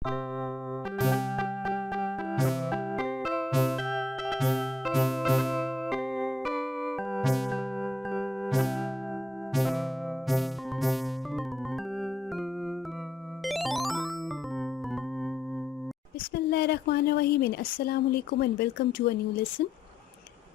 Bismillahirrahmanirrahim. Assalamualaikum and welcome to a new lesson.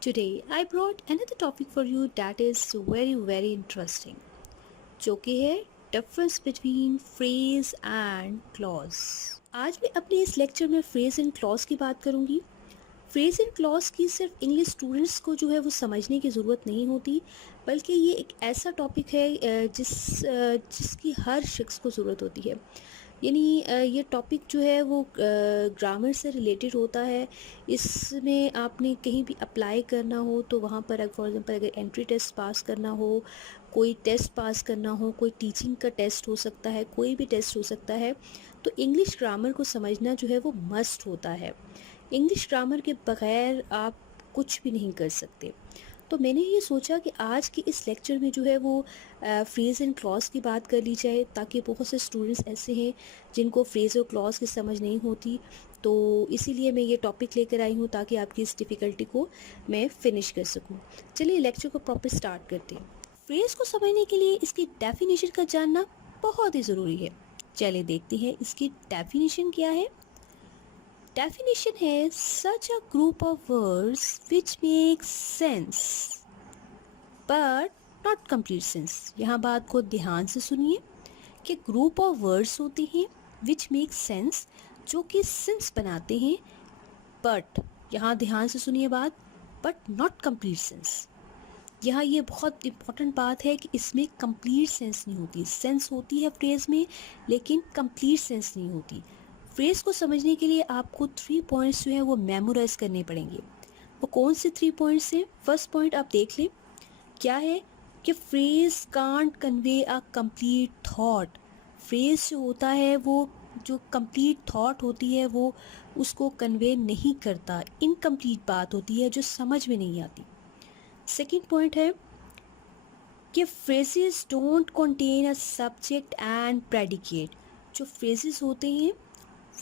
Today I brought another topic for you that is very interesting, जो कि है difference between phrase and clause. आज मैं अपने इस lecture में phrase and clause की बात करूँगी. फ्रेज एंड क्लॉज की सिर्फ इंग्लिश स्टूडेंट्स को जो है वो समझने की ज़रूरत नहीं होती, बल्कि ये एक ऐसा टॉपिक है जिसकी हर शख्स को ज़रूरत होती है. यानी ये टॉपिक जो है वो ग्रामर से रिलेटेड होता है. इसमें आपने कहीं भी अप्लाई करना हो तो वहाँ पर फॉर एग्जांपल अगर एंट्री टेस्ट पास करना हो, कोई टेस्ट पास करना हो, कोई टीचिंग का टेस्ट हो सकता है, कोई भी टेस्ट हो सकता है, तो इंग्लिश ग्रामर को समझना जो है वो मस्ट होता है. इंग्लिश ग्रामर के बग़ैर आप कुछ भी नहीं कर सकते. तो मैंने ये सोचा कि आज के इस लेक्चर में जो है वो फ्रेज़ एंड क्लॉज की बात कर ली जाए, ताकि बहुत से स्टूडेंट्स ऐसे हैं जिनको फ्रेज़ और क्लॉज की समझ नहीं होती. तो इसीलिए मैं ये टॉपिक लेकर आई हूँ ताकि आपकी इस डिफ़िकल्टी को मैं फ़िनिश कर सकूँ. चलिए लेक्चर को प्रॉपर स्टार्ट करते हैं. फ्रेज़ को समझने के लिए इसकी डेफिनेशन का जानना बहुत ही ज़रूरी है. चलिए देखते हैं इसकी डेफिनेशन क्या है. Definition है such a group of words which makes sense but not complete sense. यहाँ बात को ध्यान से सुनिए कि ग्रुप ऑफ वर्ड्स होते हैं which make sense, जो कि सेंस बनाते हैं, बट यहाँ ध्यान से सुनिए बात, बट नॉट कंप्लीट सेंस. यहाँ ये बहुत इम्पॉर्टेंट बात है कि इसमें कंप्लीट सेंस नहीं होती. सेंस होती है फ्रेज में लेकिन कंप्लीट सेंस नहीं होती. फ्रेज़ को समझने के लिए आपको 3 पॉइंट्स जो है वो मेमोराइज़ करने पड़ेंगे. वो कौन से 3 पॉइंट्स हैं? फर्स्ट पॉइंट आप देख लें क्या है कि phrase can't convey a complete thought. Phrase जो होता है वो जो कंप्लीट थॉट होती है वो उसको कन्वे नहीं करता. इनकम्प्लीट बात होती है जो समझ में नहीं आती. सेकेंड पॉइंट है कि phrases don't contain a subject and predicate. जो फ्रेजेस होते हैं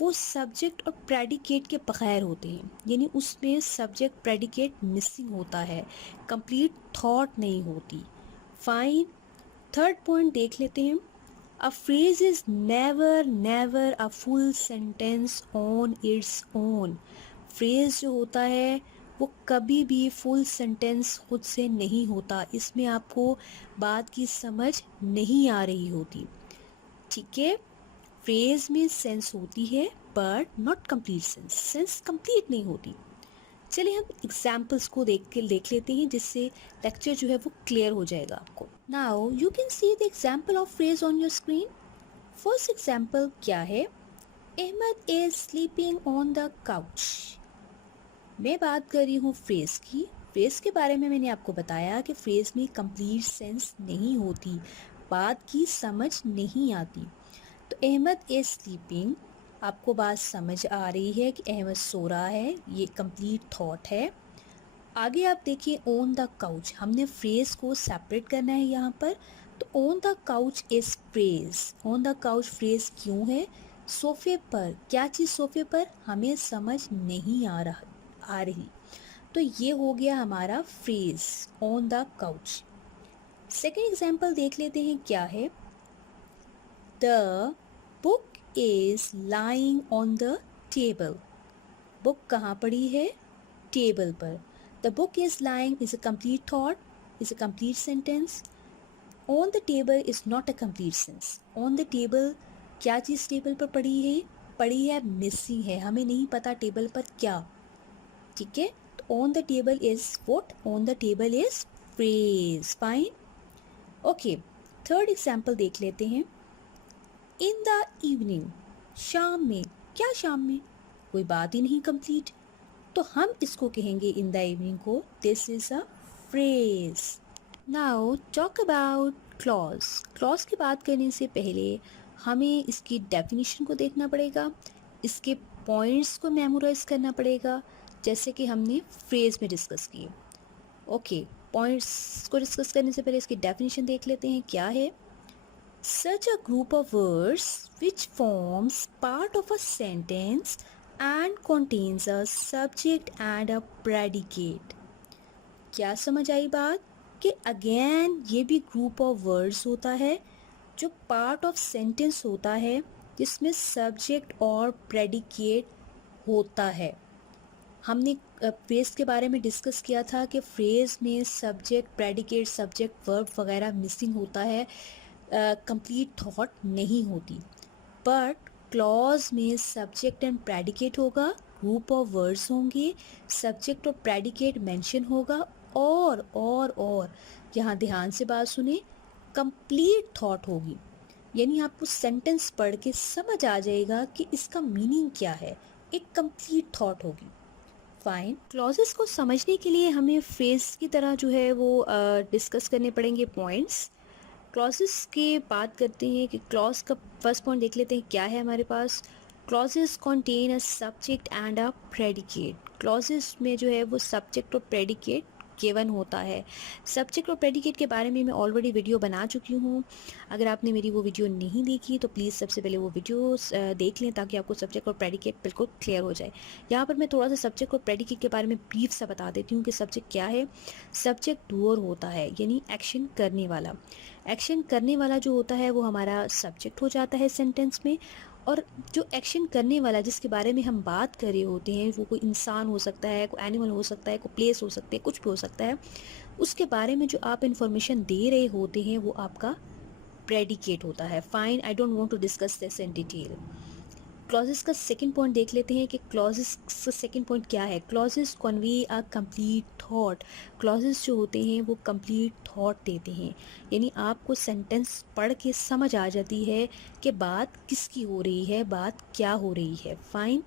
वो सब्जेक्ट और प्रेडिकेट के बगैर होते हैं, यानी उसमें सब्जेक्ट प्रेडिकेट मिसिंग होता है, कंप्लीट थॉट नहीं होती. फाइन. थर्ड पॉइंट देख लेते हैं. A phrase is never a full sentence on its own. Phrase जो होता है वो कभी भी फुल सेंटेंस खुद से नहीं होता. इसमें आपको बात की समझ नहीं आ रही होती. ठीक है. फ्रेज में सेंस होती है but not complete sense. Sense complete नहीं होती. चलिए हम एग्जाम्पल्स को देख लेते हैं जिससे लेक्चर जो है वो क्लियर हो जाएगा आपको. Now you can see the example of phrase on your screen. First example क्या है? Ahmed is sleeping on the couch. मैं बात कर रही हूँ फ्रेज की. फ्रेज के बारे में मैंने आपको बताया कि फ्रेज में कंप्लीट सेंस नहीं होती, बात की समझ नहीं आती. तो अहमद इज स्लीपिंग, आपको बात समझ आ रही है कि अहमद सो रहा है, ये कंप्लीट थॉट है. आगे आप देखिए ऑन द काउच. हमने फ्रेज को सेपरेट करना है यहाँ पर. तो on the couch is phrase. On the couch phrase क्यों है? सोफे पर. क्या चीज़ सोफे पर? हमें समझ नहीं आ रही. तो ये हो गया हमारा phrase on the couch. Second example देख लेते हैं क्या है. The book is lying on the table. Book कहाँ पड़ी है? टेबल पर. The book is lying is a complete thought, is a complete sentence. On the table is not a complete sense. On the table, क्या चीज़ table पर पड़ी है? पड़ी है मिसिंग है, हमें नहीं पता टेबल पर क्या. ठीक है. तो on the table is what? On the table is phrase. Fine. Okay. Third example देख लेते हैं. इन द इवनिंग, शाम में. क्या शाम में? कोई बात ही नहीं कंप्लीट. तो हम इसको कहेंगे इन द इवनिंग को this is a phrase. Now talk about clause. Clause की बात करने से पहले हमें इसकी डेफिनेशन को देखना पड़ेगा, इसके पॉइंट्स को मेमोराइज करना पड़ेगा, जैसे कि हमने फ्रेज में डिस्कस किए. ओके. पॉइंट्स को डिस्कस करने से पहले इसकी डेफिनेशन देख लेते हैं क्या है. Such a group of words which forms part of a sentence and contains a subject and a predicate. क्या समझ आई बात? कि अगेन ये भी ग्रुप ऑफ वर्ड्स होता है जो पार्ट ऑफ सेंटेंस होता है जिसमें सब्जेक्ट और प्रेडिकेट होता है। हमने फ्रेज के बारे में डिस्कस किया था कि फ्रेज में सब्जेक्ट प्रेडिकेट सब्जेक्ट वर्ब वगैरह मिसिंग होता है, कंप्लीट थॉट नहीं होती। बट क्लॉज में सब्जेक्ट एंड प्रेडिकेट होगा, ग्रुप ऑफ वर्ड्स होंगे, सब्जेक्ट और प्रेडिकेट मेंशन होगा और यहाँ ध्यान से बात सुने, कंप्लीट थॉट होगी। यानी आपको सेंटेंस पढ़ के समझ आ जाएगा कि इसका मीनिंग क्या है, एक कंप्लीट थॉट होगी। फाइन। क्लॉजेस को समझने के लिए हमें फ्रेज की तरह जो है वो डिस्कस करने पड़ेंगे पॉइंट्स। क्लॉजेस की बात करते हैं कि क्लॉज का फर्स्ट पॉइंट देख लेते हैं क्या है हमारे पास। Clauses contain a subject and a predicate. Clauses में जो है वो सब्जेक्ट और प्रेडिकेट गिवन होता है। सब्जेक्ट और प्रेडिकेट के बारे में मैं ऑलरेडी वीडियो बना चुकी हूँ। अगर आपने मेरी वो वीडियो नहीं देखी तो प्लीज़ सबसे पहले वो वीडियो देख लें ताकि आपको सब्जेक्ट और प्रेडिकेट बिल्कुल क्लियर हो जाए। यहाँ पर मैं थोड़ा सा सब्जेक्ट और प्रेडिकेट के बारे में ब्रीफ सा बता देती हूँ कि सब्जेक्ट क्या है। सब्जेक्ट डूअर होता है, यानी एक्शन करने वाला। एक्शन करने वाला जो होता है वो हमारा सब्जेक्ट हो जाता है सेंटेंस में। और जो एक्शन करने वाला जिसके बारे में हम बात कर रहे होते हैं वो कोई इंसान हो सकता है, कोई एनिमल हो सकता है, कोई प्लेस हो सकती है, कुछ भी हो सकता है, उसके बारे में जो आप इन्फॉर्मेशन दे रहे होते हैं वो आपका प्रेडिकेट होता है। Fine, I don't want to discuss this in detail. Clauses का सेकंड पॉइंट देख लेते हैं कि क्लॉजेस का सेकंड पॉइंट क्या है। Clauses convey a complete thought. Clauses जो होते हैं वो कंप्लीट थॉट देते हैं, यानी आपको सेंटेंस पढ़ के समझ आ जाती है कि बात किसकी हो रही है, बात क्या हो रही है। फाइन।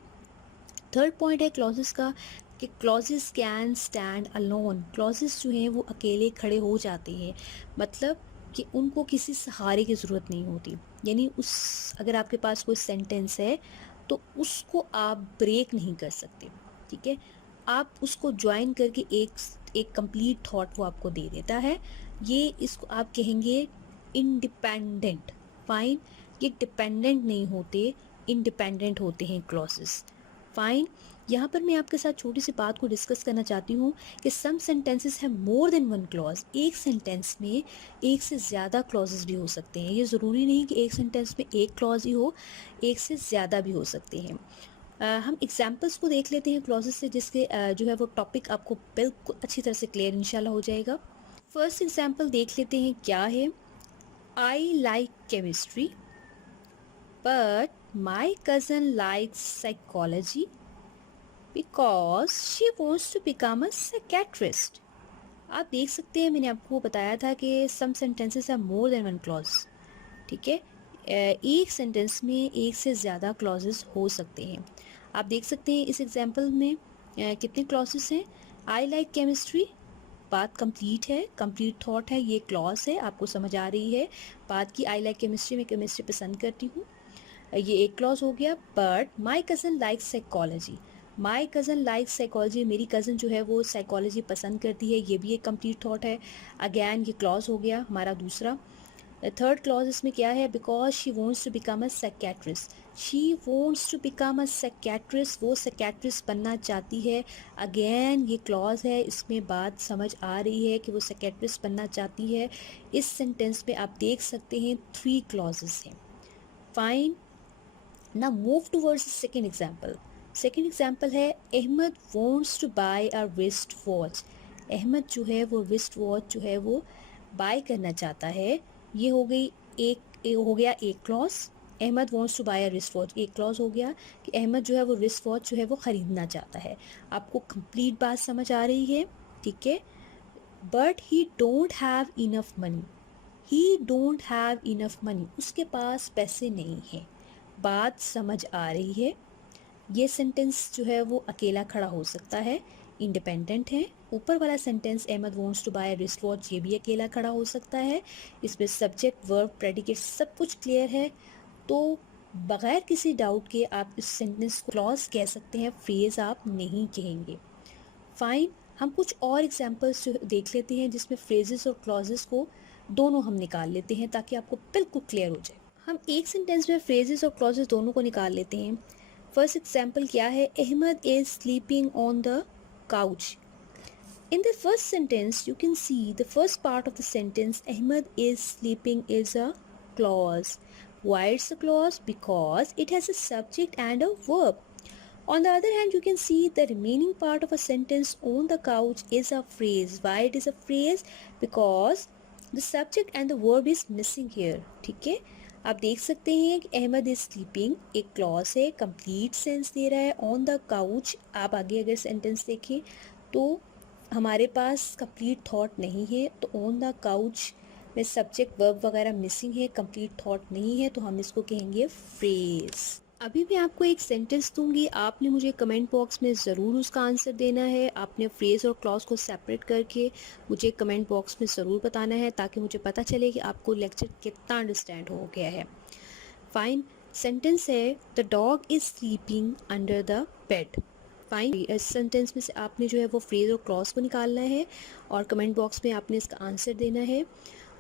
थर्ड पॉइंट है क्लॉजेस का कि clauses can stand alone. Clauses जो हैं वो अकेले खड़े हो जाते हैं, मतलब कि उनको किसी सहारे की ज़रूरत नहीं होती। यानी उस अगर आपके पास कोई सेंटेंस है तो उसको आप ब्रेक नहीं कर सकते, ठीक है। आप उसको ज्वाइन करके एक कंप्लीट थॉट वो आपको दे देता है। ये इसको आप कहेंगे इंडिपेंडेंट। फाइन। ये डिपेंडेंट नहीं होते, इंडिपेंडेंट होते हैं क्लॉजेस। फाइन। यहाँ पर मैं आपके साथ छोटी सी बात को डिस्कस करना चाहती हूँ कि सम सेंटेंसेस है मोर देन वन क्लॉज। एक सेंटेंस में एक से ज़्यादा क्लॉजेस भी हो सकते हैं। ये ज़रूरी नहीं कि एक सेंटेंस में एक क्लॉज ही हो, एक से ज़्यादा भी हो सकते हैं। हम एग्जाम्पल्स को देख लेते हैं क्लॉजेस से, जिसके जो है वो टॉपिक आपको बिल्कुल अच्छी तरह से क्लियर इंशाल्लाह हो जाएगा। फर्स्ट एग्जाम्पल देख लेते हैं क्या है। I like chemistry but my cousin likes psychology because she wants to become a psychiatrist। आप देख सकते हैं मैंने आपको बताया था कि some sentences are more than one clause, ठीक है। एक सेंटेंस में एक से ज़्यादा क्लॉजेस हो सकते हैं। आप देख सकते हैं इस एग्जांपल में कितने क्लॉजेस हैं। आई लाइक केमिस्ट्री, बात कंप्लीट है, कंप्लीट थॉट है, ये क्लॉज है, आपको समझ आ रही है बात की। आई लाइक केमिस्ट्री, मैं केमिस्ट्री पसंद करती हूँ, ये एक क्लॉज हो गया। But my cousin likes psychology, my cousin likes psychology, मेरी कज़न जो है वो साइकोलॉजी पसंद करती है, ये भी एक कंप्लीट थॉट है। अगैन ये क्लॉज हो गया हमारा दूसरा। थर्ड क्लॉज इसमें क्या है, because she wants to become a psychiatrist. She wants to become a psychiatrist, वो साइकेट्रिस्ट बनना चाहती है। अगेन ये क्लॉज है, इसमें बात समझ आ रही है कि वो साइकेट्रिस्ट बनना चाहती है। इस सेंटेंस में आप देख सकते हैं 3 क्लॉजेस हैं। Fine. Now move towards the second example. Second example है Ahmad wants to buy a wrist watch। Ahmad जो है वो wrist watch जो है वो बाय करना चाहता है। ये हो गई हो गया एक clause. Ahmed wants to buy a wrist watch, एक क्लॉज हो गया कि अहमद जो है वो wrist watch जो है वो ख़रीदना चाहता है। आपको कंप्लीट बात समझ आ रही है, ठीक है। But he don't have enough money, he don't have enough money, उसके पास पैसे नहीं हैं। बात समझ आ रही है। ये सेंटेंस जो है वो अकेला खड़ा हो सकता है, इंडिपेंडेंट है। ऊपर वाला sentence Ahmed wants to buy wrist watch, ये भी अकेला खड़ा हो सकता है। इसमें सब्जेक्ट वर्ब प्रेडिकेट सब कुछ क्लियर है, तो बगैर किसी डाउट के आप इस सेंटेंस को क्लॉज कह सकते हैं, फ्रेज आप नहीं कहेंगे। फाइन। हम कुछ और एग्जाम्पल्स जो देख लेते हैं जिसमें फ्रेजेस और क्लॉजेस को दोनों हम निकाल लेते हैं ताकि आपको बिल्कुल क्लियर हो जाए। हम एक सेंटेंस में फ्रेजेस और क्लॉजेस दोनों को निकाल लेते हैं। फर्स्ट एग्जाम्पल क्या है, Ahmed is sleeping on the couch. In the first sentence, you can see the first part of the sentence, Ahmed is sleeping, is a clause. Why it's a clause? Because it has a subject and a verb. On the other hand, you can see the remaining part of a sentence, on the couch, is a phrase. Why it is a phrase? Because the subject and the verb is missing here. ठीक है, आप देख सकते हैं कि Ahmad is sleeping एक clause है, complete sense they रहा है। ऑन द काउच, आप आगे अगर सेंटेंस देखें तो हमारे पास कंप्लीट थॉट नहीं है, तो ऑन द काउच में सब्जेक्ट वर्ब वगैरह मिसिंग है, कंप्लीट थॉट नहीं है, तो हम इसको कहेंगे फ्रेज। अभी मैं आपको एक सेंटेंस दूंगी, आपने मुझे कमेंट बॉक्स में ज़रूर उसका आंसर देना है। आपने फ्रेज और क्लॉज को सेपरेट करके मुझे कमेंट बॉक्स में ज़रूर बताना है ताकि मुझे पता चले कि आपको लेक्चर कितना अंडरस्टैंड हो गया है। फाइन, सेंटेंस है the dog is sleeping under the bed. Fine, इस सेंटेंस में से आपने जो है वो फ्रेज और क्लॉज को निकालना है और कमेंट बॉक्स में आपने इसका आंसर देना है।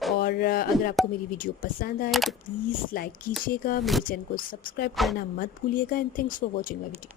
और अगर आपको मेरी वीडियो पसंद आए तो प्लीज़ लाइक कीजिएगा, मेरे चैनल को सब्सक्राइब करना मत भूलिएगा। And thanks for watching my video.